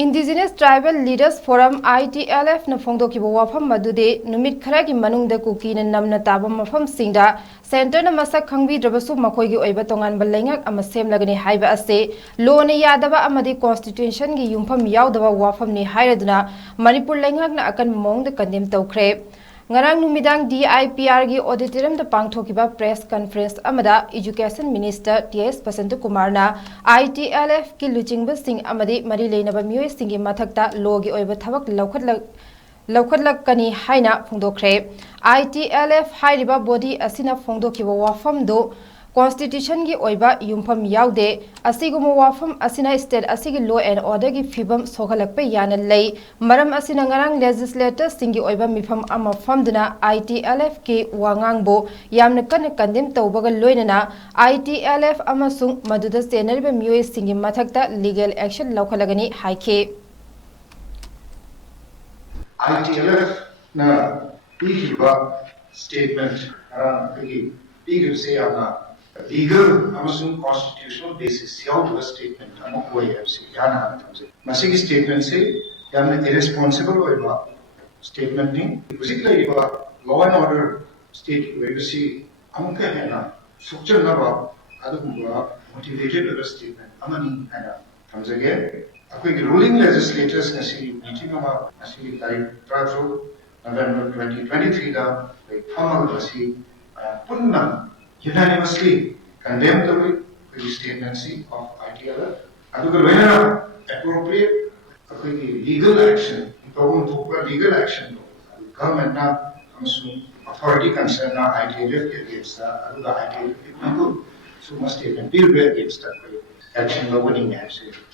Indigenous Tribal Leaders Forum (ITLF) na phongdokiba wafam madude numit kharagi manungda kuki na namna taba mafam singda center na masak khangbidrabasu makoigi oiba tonganba lengak ama semlagani haiba ase law na yadaba amadi constitution gi yumpham yaudaba wafam ni hairaduna manipur lengak na akan mongda condemn tawkhre ngarang numidang DIPR gi auditorium da pangthokiba press conference amada education minister TS Basant Kumar na ITLF ki luchingba sing amadi mari leinaba miyoi singi mathakta law gi oiba thabak laukhadlak kani haina phongdokhre ITLF hairiba body asina phongdokiba wafam do Constitution gi oiba yumpham yaude asiguma wafam asina state asigi law and order gi fibam sogalakpa yana lei maram asina ngarang legislators singi oiba mifam ama famduna ITLF ki wangangbo yamna kan condemn tawbaga loinana ITLF amasung maduda senariba miyoi singi mathakta legal action laukhalagani haike ITLF na ihiba statement big say legal amasung constitutional basis yaudaba statement amok way FC yana thamse masigi statement se yamna irresponsible oiba statement ni basically law and order state privacy amka hena structure na ba adugumba motivated statement amani hena thamjage akoi ruling legislators na si meeting ama asi tarikh November 2023 da formal basi punna unanimously condemned the statement of ITLF. Appropriate legal action, legal action, government authority concerned ITLF against ITLF. So must statement will be against that action governing action.